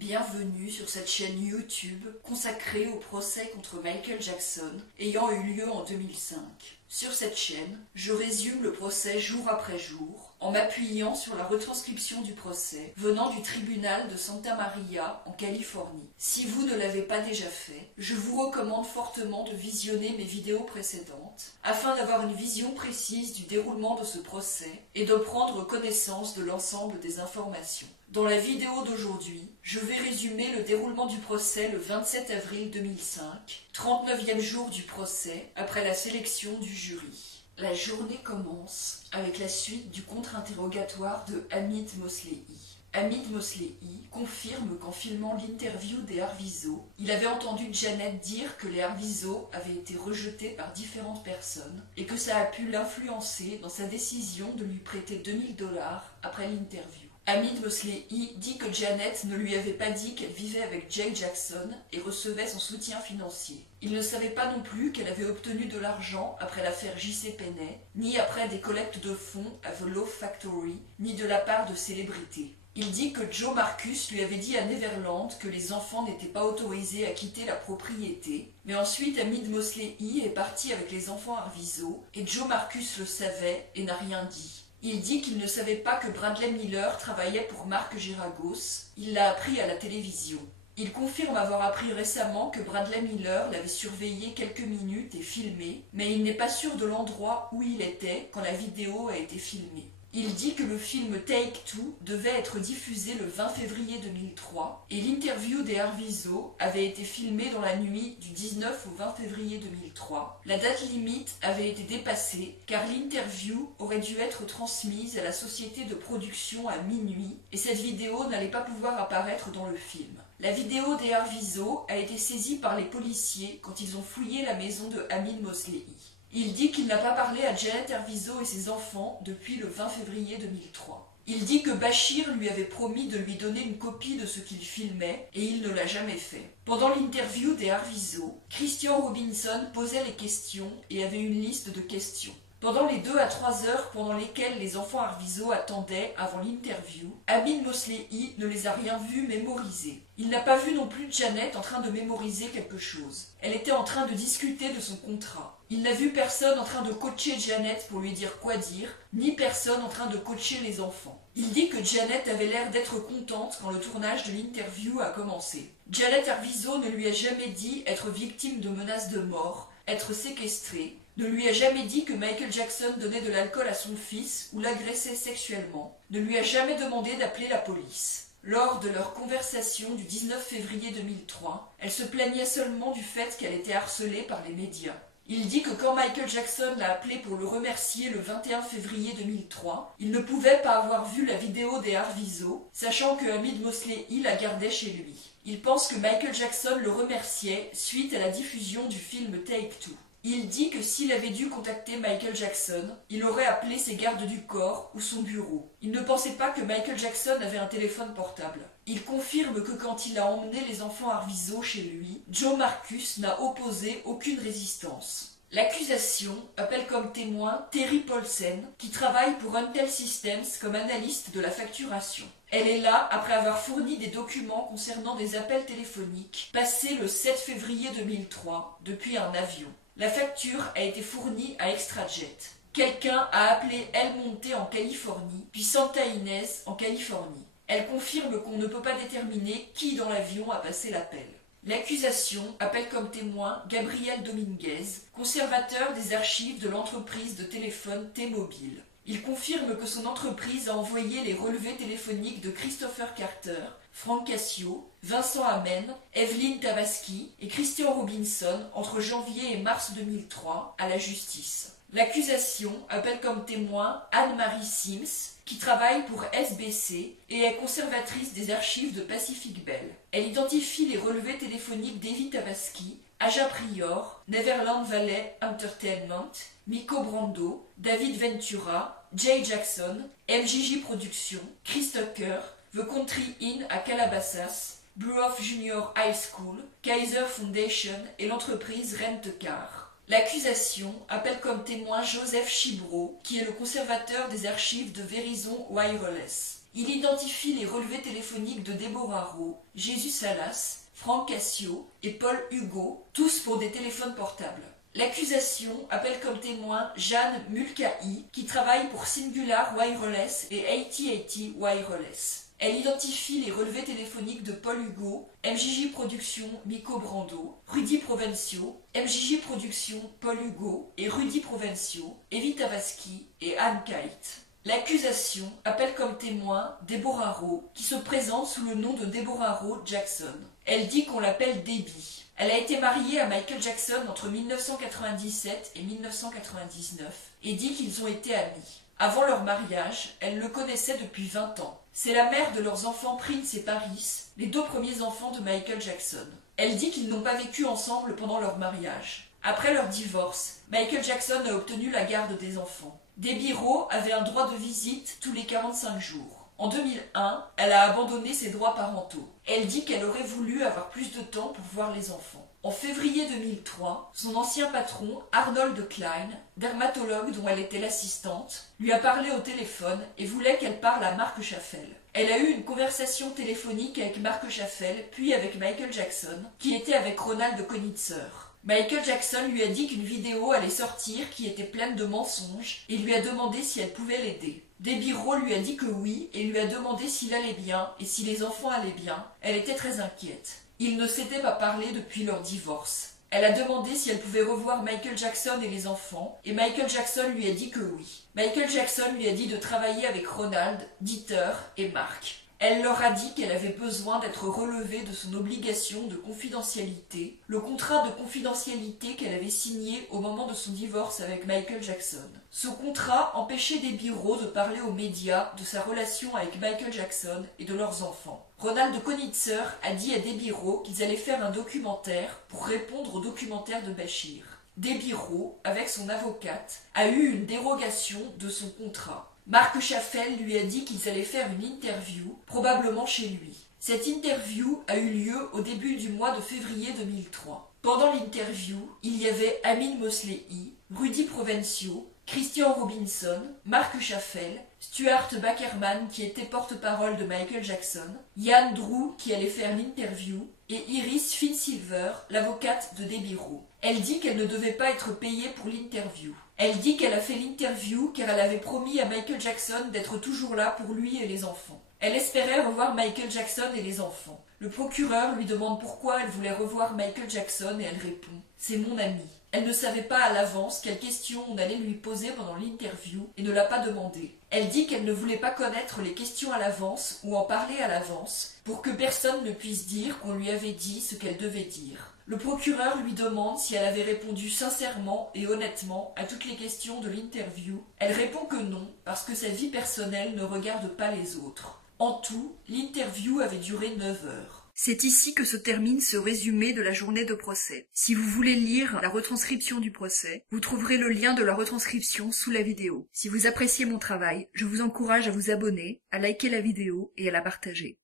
Bienvenue sur cette chaîne YouTube consacrée au procès contre Michael Jackson ayant eu lieu en 2005. Sur cette chaîne, je résume le procès jour après jour en m'appuyant sur la retranscription du procès venant du tribunal de Santa Maria en Californie. Si vous ne l'avez pas déjà fait, je vous recommande fortement de visionner mes vidéos précédentes afin d'avoir une vision précise du déroulement de ce procès et de prendre connaissance de l'ensemble des informations. Dans la vidéo d'aujourd'hui, je vais résumer le déroulement du procès le 27 avril 2005, 39e jour du procès après la sélection du jury. La journée commence avec la suite du contre-interrogatoire de Hamid Moslehi. Hamid Moslehi confirme qu'en filmant l'interview des Arvizo, il avait entendu Janet dire que les Arvizo avaient été rejetés par différentes personnes et que ça a pu l'influencer dans sa décision de lui prêter $2000 après l'interview. Hamid Moslehi dit que Janet ne lui avait pas dit qu'elle vivait avec Jay Jackson et recevait son soutien financier. Il ne savait pas non plus qu'elle avait obtenu de l'argent après l'affaire J.C. Penney, ni après des collectes de fonds à The Love Factory, ni de la part de célébrités. Il dit que Joe Marcus lui avait dit à Neverland que les enfants n'étaient pas autorisés à quitter la propriété, mais ensuite Hamid Moslehi est parti avec les enfants Arvizo et Joe Marcus le savait et n'a rien dit. Il dit qu'il ne savait pas que Bradley Miller travaillait pour Marc Geragos, il l'a appris à la télévision. Il confirme avoir appris récemment que Bradley Miller l'avait surveillé quelques minutes et filmé, mais il n'est pas sûr de l'endroit où il était quand la vidéo a été filmée. Il dit que le film Take Two devait être diffusé le 20 février 2003 et l'interview des Arvizo avait été filmée dans la nuit du 19 au 20 février 2003. La date limite avait été dépassée car l'interview aurait dû être transmise à la société de production à minuit et cette vidéo n'allait pas pouvoir apparaître dans le film. La vidéo des Arvizo a été saisie par les policiers quand ils ont fouillé la maison de Hamid Moslehi. Il dit qu'il n'a pas parlé à Janet Arvizo et ses enfants depuis le 20 février 2003. Il dit que Bashir lui avait promis de lui donner une copie de ce qu'il filmait et il ne l'a jamais fait. Pendant l'interview des Arvizo, Christian Robinson posait les questions et avait une liste de questions. Pendant les 2 à 3 heures pendant lesquelles les enfants Arvizo attendaient avant l'interview, Hamid Moslehi ne les a rien vus mémoriser. Il n'a pas vu non plus Janet en train de mémoriser quelque chose. Elle était en train de discuter de son contrat. Il n'a vu personne en train de coacher Janet pour lui dire quoi dire, ni personne en train de coacher les enfants. Il dit que Janet avait l'air d'être contente quand le tournage de l'interview a commencé. Janet Arvizo ne lui a jamais dit être victime de menaces de mort, être séquestrée, ne lui a jamais dit que Michael Jackson donnait de l'alcool à son fils ou l'agressait sexuellement, ne lui a jamais demandé d'appeler la police. Lors de leur conversation du 19 février 2003, elle se plaignait seulement du fait qu'elle était harcelée par les médias. Il dit que quand Michael Jackson l'a appelé pour le remercier le 21 février 2003, il ne pouvait pas avoir vu la vidéo des Arvizo, sachant que Hamid Moslehi la gardait chez lui. Il pense que Michael Jackson le remerciait suite à la diffusion du film Take Two. Il dit que s'il avait dû contacter Michael Jackson, il aurait appelé ses gardes du corps ou son bureau. Il ne pensait pas que Michael Jackson avait un téléphone portable. Il confirme que quand il a emmené les enfants Arvizo chez lui, Joe Marcus n'a opposé aucune résistance. L'accusation appelle comme témoin Terry Paulsen, qui travaille pour Untel Systems comme analyste de la facturation. Elle est là après avoir fourni des documents concernant des appels téléphoniques passés le 7 février 2003 depuis un avion. La facture a été fournie à ExtraJet. Quelqu'un a appelé El Monte en Californie, puis Santa Ynez en Californie. Elle confirme qu'on ne peut pas déterminer qui dans l'avion a passé l'appel. L'accusation appelle comme témoin Gabriel Dominguez, conservateur des archives de l'entreprise de téléphone T-Mobile. Il confirme que son entreprise a envoyé les relevés téléphoniques de Christopher Carter, Frank Cassio, Vincent Amen, Evelyn Tavaski et Christian Robinson entre janvier et mars 2003 à la justice. L'accusation appelle comme témoin Anne-Marie Sims, qui travaille pour SBC et est conservatrice des archives de Pacific Bell. Elle identifie les relevés téléphoniques d'Evie Tavaski, Aja Prior, Neverland Valley Entertainment, Miko Brando, David Ventura, Jay Jackson, MJJ Productions, Chris Tucker, The Country Inn à Calabasas, Bruoff Junior High School, Kaiser Foundation et l'entreprise Rent-A-Car. L'accusation appelle comme témoin Joseph Chibreau, qui est le conservateur des archives de Verizon Wireless. Il identifie les relevés téléphoniques de Deborah Rowe, Jésus Salas, Franck Cassio et Paul Hugot, tous pour des téléphones portables. L'accusation appelle comme témoin Jeanne Mulcahy, qui travaille pour Singular Wireless et AT&T Wireless. Elle identifie les relevés téléphoniques de Paul Hugot, MJJ Productions Miko Brando, Rudy Provencio, MJJ Productions Paul Hugot et Rudy Provencio, Evita Vasqui et Anne Kite. L'accusation appelle comme témoin Deborah Rowe, qui se présente sous le nom de Deborah Rowe Jackson. Elle dit qu'on l'appelle Debbie. Elle a été mariée à Michael Jackson entre 1997 et 1999 et dit qu'ils ont été amis. Avant leur mariage, elle le connaissait depuis 20 ans. C'est la mère de leurs enfants Prince et Paris, les 2 premiers enfants de Michael Jackson. Elle dit qu'ils n'ont pas vécu ensemble pendant leur mariage. Après leur divorce, Michael Jackson a obtenu la garde des enfants. Debbie Rowe avait un droit de visite tous les 45 jours. En 2001, elle a abandonné ses droits parentaux. Elle dit qu'elle aurait voulu avoir plus de temps pour voir les enfants. En février 2003, son ancien patron, Arnold Klein, dermatologue dont elle était l'assistante, lui a parlé au téléphone et voulait qu'elle parle à Marc Chaffel. Elle a eu une conversation téléphonique avec Marc Chaffel, puis avec Michael Jackson, qui était avec Ronald Konitzer. Michael Jackson lui a dit qu'une vidéo allait sortir qui était pleine de mensonges et lui a demandé si elle pouvait l'aider. Debbie Rowe lui a dit que oui et lui a demandé s'il allait bien et si les enfants allaient bien. Elle était très inquiète. Ils ne s'étaient pas parlé depuis leur divorce. Elle a demandé si elle pouvait revoir Michael Jackson et les enfants et Michael Jackson lui a dit que oui. Michael Jackson lui a dit de travailler avec Ronald, Dieter et Mark. Elle leur a dit qu'elle avait besoin d'être relevée de son obligation de confidentialité, le contrat de confidentialité qu'elle avait signé au moment de son divorce avec Michael Jackson. Ce contrat empêchait Debbie Rowe de parler aux médias de sa relation avec Michael Jackson et de leurs enfants. Ronald Konitzer a dit à Debbie Rowe qu'ils allaient faire un documentaire pour répondre au documentaire de Bachir. Debbie Rowe, avec son avocate, a eu une dérogation de son contrat. Marc Chaffel lui a dit qu'ils allaient faire une interview, probablement chez lui. Cette interview a eu lieu au début du mois de février 2003. Pendant l'interview, il y avait Amin Mosley, Rudy Provencio, Christian Robinson, Marc Chaffel, Stuart Backerman qui était porte-parole de Michael Jackson, Ian Drew qui allait faire l'interview et Iris Finsilver, l'avocate de Debbie Rowe. Elle dit qu'elle ne devait pas être payée pour l'interview. Elle dit qu'elle a fait l'interview car elle avait promis à Michael Jackson d'être toujours là pour lui et les enfants. Elle espérait revoir Michael Jackson et les enfants. Le procureur lui demande pourquoi elle voulait revoir Michael Jackson et elle répond « C'est mon ami ». Elle ne savait pas à l'avance quelles questions on allait lui poser pendant l'interview et ne l'a pas demandé. Elle dit qu'elle ne voulait pas connaître les questions à l'avance ou en parler à l'avance pour que personne ne puisse dire qu'on lui avait dit ce qu'elle devait dire. Le procureur lui demande si elle avait répondu sincèrement et honnêtement à toutes les questions de l'interview. Elle répond que non, parce que sa vie personnelle ne regarde pas les autres. En tout, l'interview avait duré 9 heures. C'est ici que se termine ce résumé de la journée de procès. Si vous voulez lire la retranscription du procès, vous trouverez le lien de la retranscription sous la vidéo. Si vous appréciez mon travail, je vous encourage à vous abonner, à liker la vidéo et à la partager.